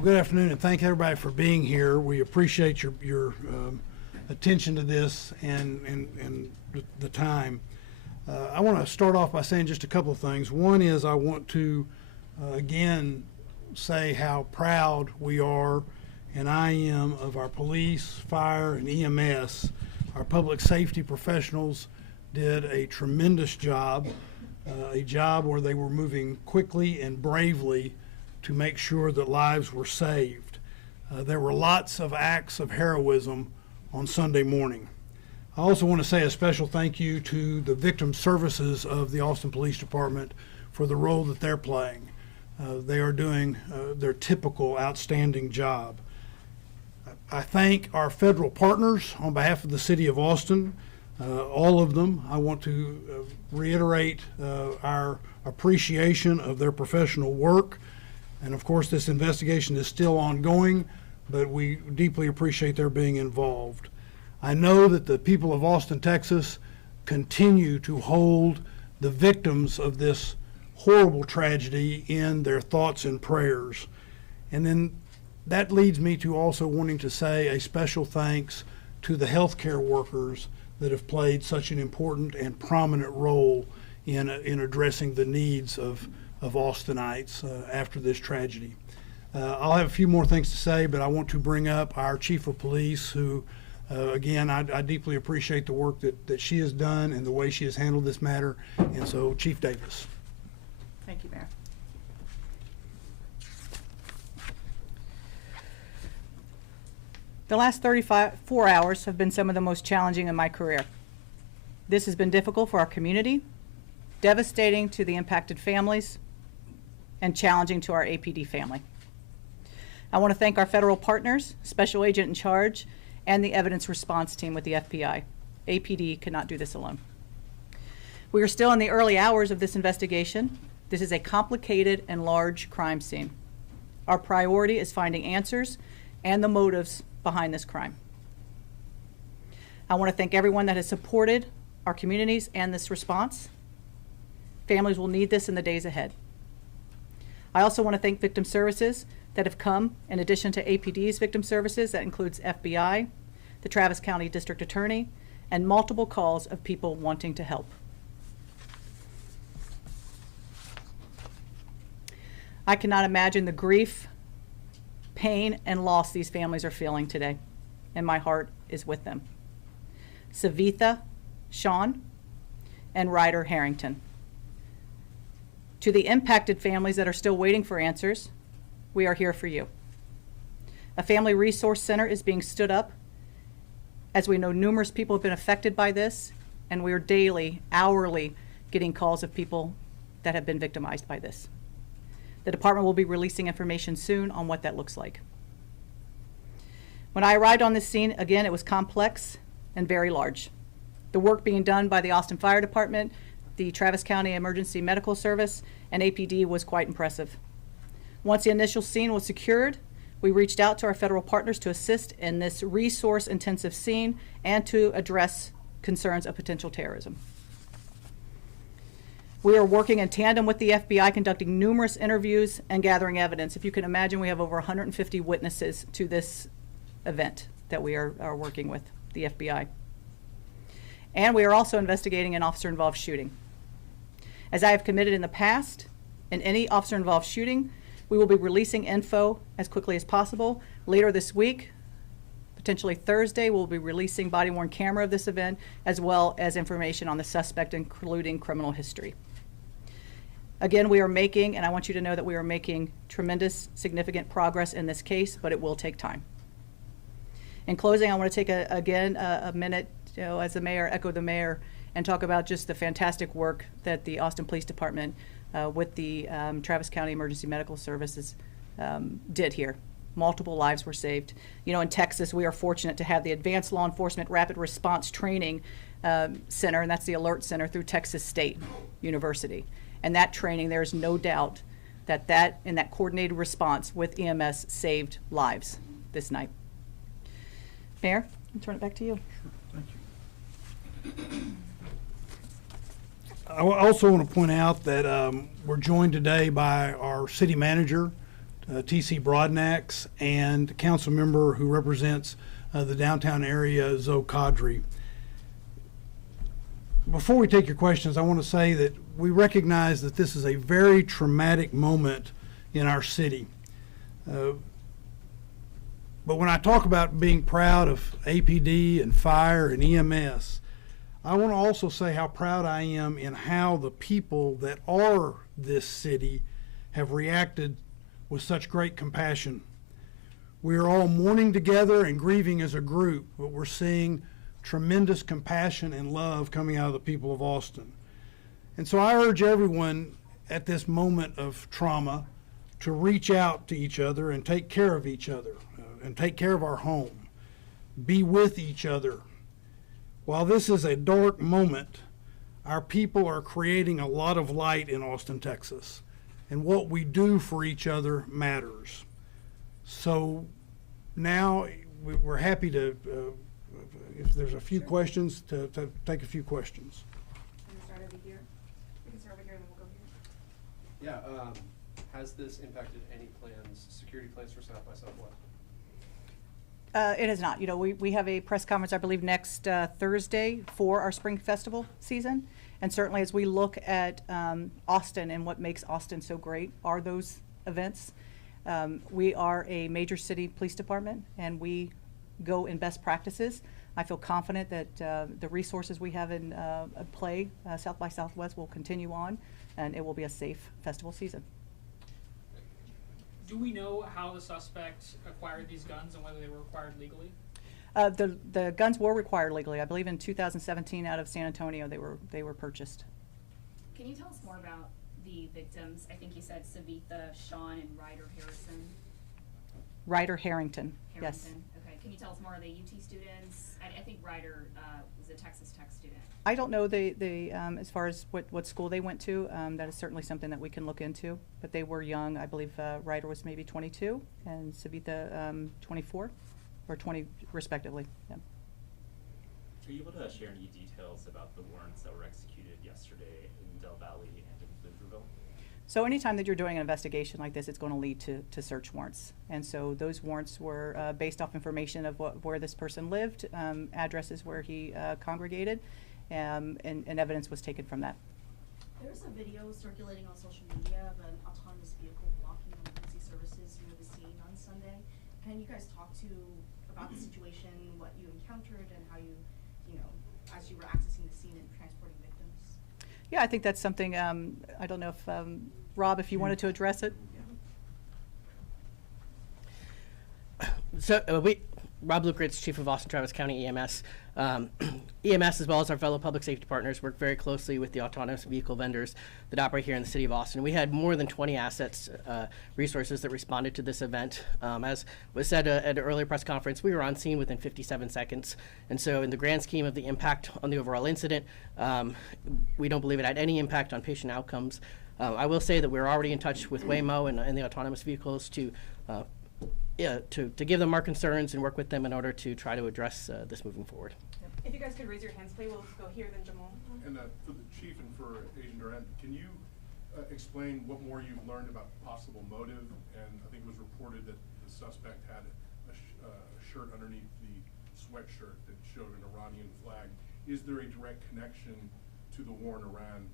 Good afternoon, and thank everybody for being here. We appreciate your attention to this and the time. I want to start off by saying just a couple of things. One is I want to again say how proud we are, and I am, of our police, fire, and EMS. Our public safety professionals did a tremendous job, a job where they were moving quickly and bravely to make sure that lives were saved. There were lots of acts of heroism on Sunday morning. I also want to say a special thank you to the victim services of the Austin Police Department for the role that they're playing. They are doing their typical outstanding job. I thank our federal partners on behalf of the City of Austin, all of them. I want to reiterate our appreciation of their professional work. And of course, this investigation is still ongoing, but we deeply appreciate their being involved. I know that the people of Austin, Texas continue to hold the victims of this horrible tragedy in their thoughts and prayers. And then that leads me to also wanting to say a special thanks to the healthcare workers that have played such an important and prominent role in addressing the needs of Austinites after this tragedy. I'll have a few more things to say, but I want to bring up our Chief of Police, who, again, I deeply appreciate the work that she has done and the way she has handled this matter. And so, Chief Davis. Thank you, Mayor. The last 34 hours have been some of the most challenging in my career. This has been difficult for our community, devastating to the impacted families, and challenging to our APD family. I want to thank our federal partners, Special Agent in Charge, and the evidence response team with the FBI. APD could not do this alone. We are still in the early hours of this investigation. This is a complicated and large crime scene. Our priority is finding answers and the motives behind this crime. I want to thank everyone that has supported our communities and this response. Families will need this in the days ahead. I also want to thank victim services that have come in addition to APD's victim services. That includes FBI, the Travis County District Attorney, and multiple calls of people wanting to help. I cannot imagine the grief, pain, and loss these families are feeling today, and my heart is with them. Savitha Shan and Ryder Harrington. To the impacted families that are still waiting for answers, we are here for you. A family resource center is being stood up, as we know numerous people have been affected by this, and we are daily, hourly getting calls of people that have been victimized by this. The department will be releasing information soon on what that looks like. When I arrived on this scene, again, it was complex and very large. The work being done by the Austin Fire Department, the Travis County Emergency Medical Service, and APD was quite impressive. Once the initial scene was secured, we reached out to our federal partners to assist in this resource-intensive scene and to address concerns of potential terrorism. We are working in tandem with the FBI, conducting numerous interviews and gathering evidence. If you can imagine, we have over 150 witnesses to this event that we are working with the FBI. And we are also investigating an officer-involved shooting. As I have committed in the past, in any officer-involved shooting, we will be releasing info as quickly as possible. Later this week, potentially Thursday, we'll be releasing body-worn camera of this event, as well as information on the suspect, including criminal history. Again, we are making, and I want you to know that we are making tremendous, significant progress in this case, but it will take time. In closing, I want to take a minute, as the mayor, echo the mayor, and talk about just the fantastic work that the Austin Police Department with the Travis County Emergency Medical Services did here. Multiple lives were saved. You know, in Texas, we are fortunate to have the Advanced Law Enforcement Rapid Response Training Center, and that's the Alert Center through Texas State University. And that training, there's no doubt that in that coordinated response with EMS saved lives this night. Mayor, I'll turn it back to you. Sure, thank you. I also want to point out that we're joined today by our city manager T.C. Broadnax, and council member who represents the downtown area, Zoe Kadri. Before we take your questions, I want to say that we recognize that this is a very traumatic moment in our city. But when I talk about being proud of APD and fire and EMS, I want to also say how proud I am in how the people that are this city have reacted with such great compassion. We are all mourning together and grieving as a group, but we're seeing tremendous compassion and love coming out of the people of Austin. And so I urge everyone at this moment of trauma to reach out to each other and take care of each other and take care of our home. Be with each other. While this is a dark moment, our people are creating a lot of light in Austin, Texas. And what we do for each other matters. So now we're happy to, if there's a few questions, to take a few questions. Can we start over here? We can start over here and then we'll go here. Yeah, has this impacted any plans, security plans for South by Southwest? It has not. You know, we have a press conference, I believe, next Thursday for our spring festival season. And certainly as we look at Austin and what makes Austin so great are those events. We are a major city police department and we go in best practices. I feel confident that the resources we have in play, South by Southwest, will continue on and it will be a safe festival season. Do we know how the suspect acquired these guns and whether they were acquired legally? The guns were required legally. I believe in 2017 out of San Antonio they were purchased. Can you tell us more about the victims? I think you said Savitha Shan and Ryder Harrison. Ryder Harrington, yes. Okay. Can you tell us more? Are they UT students? I think Ryder was a Texas Tech student. I don't know as far as what school they went to. That is certainly something that we can look into. But they were young. I believe Ryder was maybe 22 and Savitha 24 or 20 respectively. Yeah. Are you able to share any details about the warrants that were executed yesterday in Del Valle and in Pflugerville? So anytime that you're doing an investigation like this, it's going to lead to search warrants. And so those warrants were based off information of where this person lived, addresses where he congregated, and evidence was taken from that. There's a video circulating on social media of an autonomous vehicle blocking emergency services near the scene on Sunday. Can you guys talk about the situation, what you encountered, and how you as you were accessing the scene and transporting victims? Yeah, I think that's something, I don't know if, Rob, if you wanted to address it? So Rob Lukritz, Chief of Austin Travis County EMS. EMS, as well as our fellow public safety partners, work very closely with the autonomous vehicle vendors that operate here in the city of Austin. We had more than 20 assets, resources that responded to this event. As was said at an earlier press conference, we were on scene within 57 seconds. And so in the grand scheme of the impact on the overall incident, we don't believe it had any impact on patient outcomes. I will say that we're already in touch with Waymo and the autonomous vehicles to give them our concerns and work with them in order to try to address this moving forward. If you guys could raise your hands, please. We'll go here, then Jamal. And for the chief and for Agent Durant, can you explain what more you've learned about possible motive? And I think it was reported that the suspect had a shirt underneath the sweatshirt that showed an Iranian flag. Is there a direct connection to the war in Iran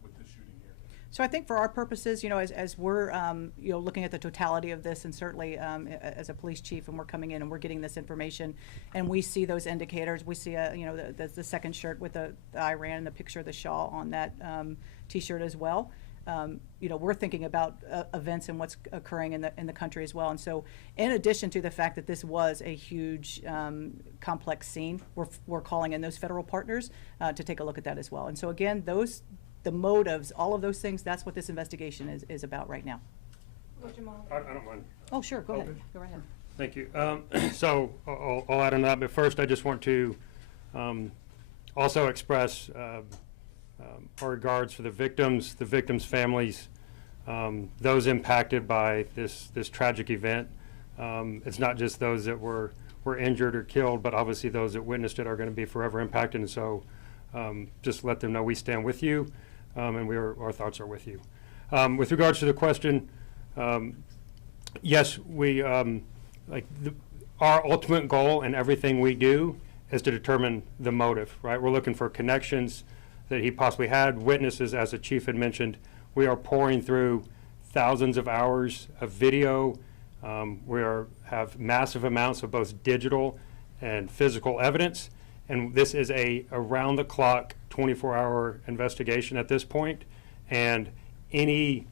with this shooting here? So I think for our purposes, as we're, looking at the totality of this, and certainly as a police chief, and we're coming in and we're getting this information, and we see those indicators, we see the second shirt with the Iran and the picture of the Shah on that T-shirt as well. We're thinking about events and what's occurring in the country as well. And so, in addition to the fact that this was a huge, complex scene, we're calling in those federal partners to take a look at that as well. And so again, the motives, all of those things, that's what this investigation is about right now. What, Jamal? I don't mind. Oh, sure, go ahead. Okay. Go right ahead. Thank you. So I'll add on that, but first I just want to also express our regards for the victims' families, those impacted by this tragic event. It's not just those that were injured or killed, but obviously those that witnessed it are going to be forever impacted. And so just let them know we stand with you, and our thoughts are with you. With regards to the question, Yes, we, our ultimate goal in everything we do is to determine the motive, right? We're looking for connections that he possibly had, witnesses, as the chief had mentioned. We are pouring through thousands of hours of video. Have massive amounts of both digital and physical evidence. And this is a around-the-clock, 24-hour investigation at this point. And any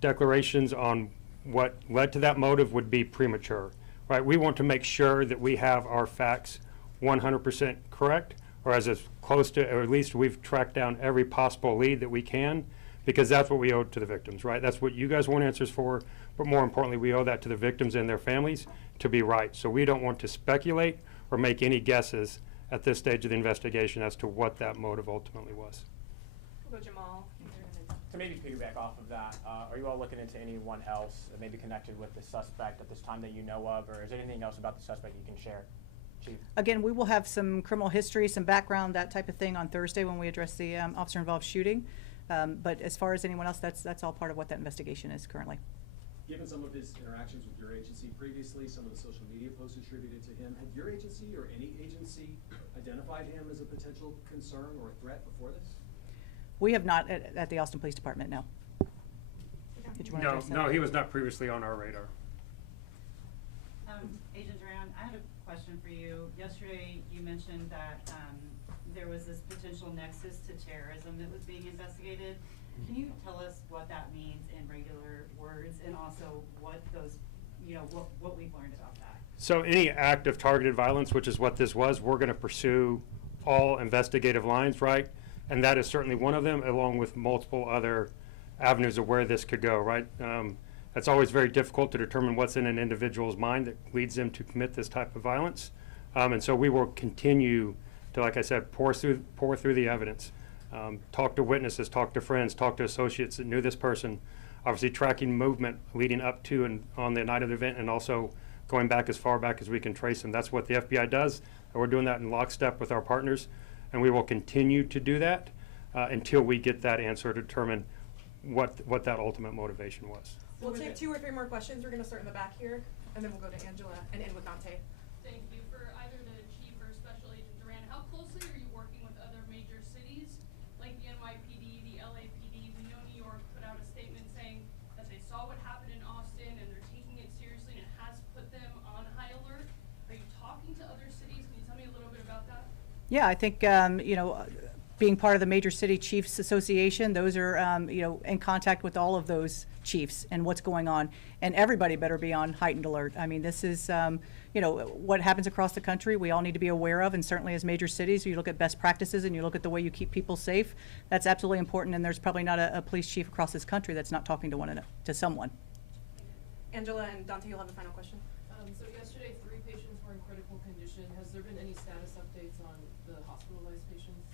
declarations on what led to that motive would be premature, right? We want to make sure that we have our facts 100% correct, or as close to, or at least we've tracked down every possible lead that we can, because that's what we owe to the victims, right? That's what you guys want answers for, but more importantly, we owe that to the victims and their families to be right. So we don't want to speculate or make any guesses at this stage of the investigation as to what that motive ultimately was. We'll go Jamal. To maybe piggyback off of that, are you all looking into anyone else that may be connected with the suspect at this time that you know of, or is there anything else about the suspect you can share? Chief? Again, we will have some criminal history, some background, that type of thing on Thursday when we address the officer-involved shooting. But as far as anyone else, that's all part of what that investigation is currently. Given some of his interactions with your agency previously, some of the social media posts attributed to him, had your agency or any agency identified him as a potential concern or a threat before this? We have not at the Austin Police Department, no. Did you want to address that? No, he was not previously on our radar. Agent Duran, I had a question for you. Yesterday, you mentioned that there was this potential nexus to terrorism that was being investigated. Can you tell us what that means in regular words, and also what those, what we've learned about that? So any act of targeted violence, which is what this was, we're going to pursue all investigative lines, right? And that is certainly one of them, along with multiple other avenues of where this could go, right? It's always very difficult to determine what's in an individual's mind that leads them to commit this type of violence. And so we will continue to, like I said, pour through the evidence, talk to witnesses, talk to friends, talk to associates that knew this person, obviously tracking movement leading up to and on the night of the event, and also going back as far back as we can trace them. That's what the FBI does, and we're doing that in lockstep with our partners, and we will continue to do that until we get that answer to determine what that ultimate motivation was. We'll take 2 or 3 more questions. We're going to start in the back here, and then we'll go to Angela and end with Dante. Thank you. For either the chief or Special Agent Duran, how closely are you working with other major cities like the NYPD, the LAPD? We know New York put out a statement saying that they saw what happened in Austin and they're taking it seriously, and it has put them on high alert. Are you talking to other cities? Can you tell me a little bit about that? Yeah, I think, being part of the Major City Chiefs Association, those are, in contact with all of those chiefs and what's going on. And everybody better be on heightened alert. I mean, this is, what happens across the country, we all need to be aware of. And certainly as major cities, you look at best practices and you look at the way you keep people safe. That's absolutely important. And there's probably not a police chief across this country that's not talking to someone. Angela and Dante, you'll have the final question. So yesterday, 3 patients were in critical condition. Has there been any status updates on the hospitalized patients?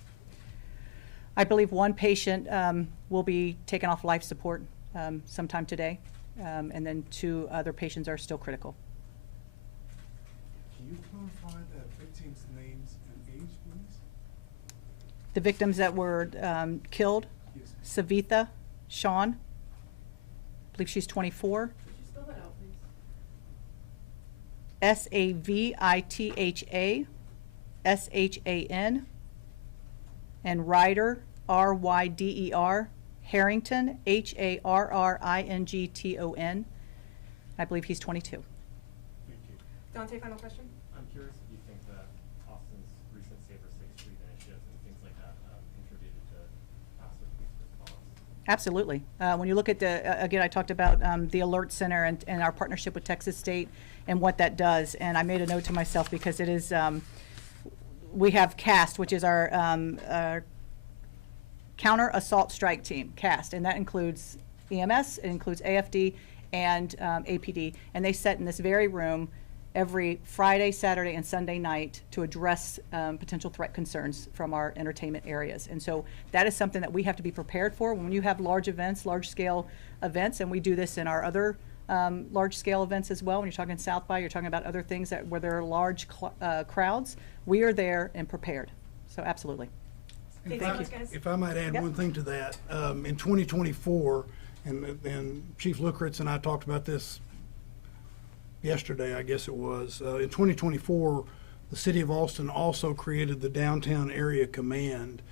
I believe one patient will be taken off life support sometime today, and then 2 other patients are still critical. Can you clarify the victims' names and age, please? The victims that were killed, Yes. Savitha Shan, I believe she's 24. Could you spell that out, please? Savitha Shan, and Ryder, Ryder Harrington, Harrington. I believe he's 22. Thank you. Dante, final question. I'm curious if you think that Austin's recent Safer 6th Street initiatives and things like that contributed to faster police response. Absolutely. When you look at again, I talked about the Alert Center and our partnership with Texas State and what that does. And I made a note to myself because it is, we have CAST, which is our Counter Assault Strike Team, CAST, and that includes EMS, it includes AFD and APD. And they sit in this very room every Friday, Saturday, and Sunday night to address potential threat concerns from our entertainment areas. And so that is something that we have to be prepared for when you have large events, large-scale events, and we do this in our other large-scale events as well. When you're talking South by, you're talking about other things where there are large crowds. We are there and prepared. So absolutely. If I might add one thing to that, in 2024, and Chief Lukeritz and I talked about this yesterday, I guess it was. In 2024, the City of Austin also created the Downtown Area Command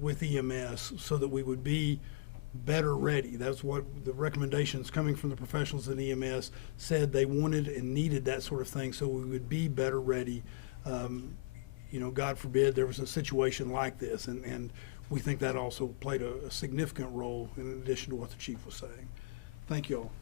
with EMS so that we would be better ready. That's what the recommendations coming from the professionals in EMS said they wanted and needed, that sort of thing, so we would be better ready. You know, God forbid there was a situation like this, and we think that also played a significant role in addition to what the chief was saying. Thank you all.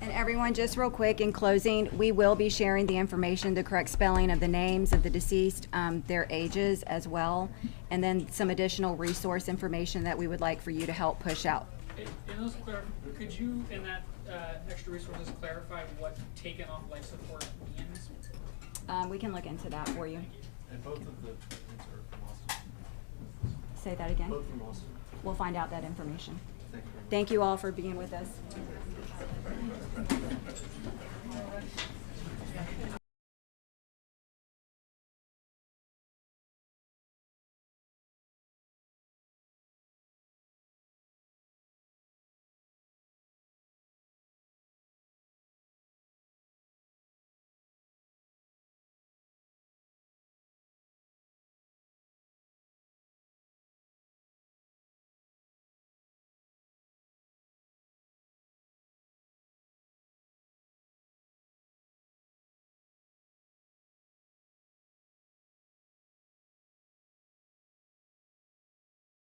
And everyone, just real quick, in closing, we will be sharing the information, the correct spelling of the names of the deceased, their ages as well, and then some additional resource information that we would like for you to help push out. In those could you, in that extra resources, clarify what taken off life support means? We can look into that for you. And both of the treatments are from Austin. Say that again? Both from Austin. We'll find out that information. Thank you. Thank you all for being with us.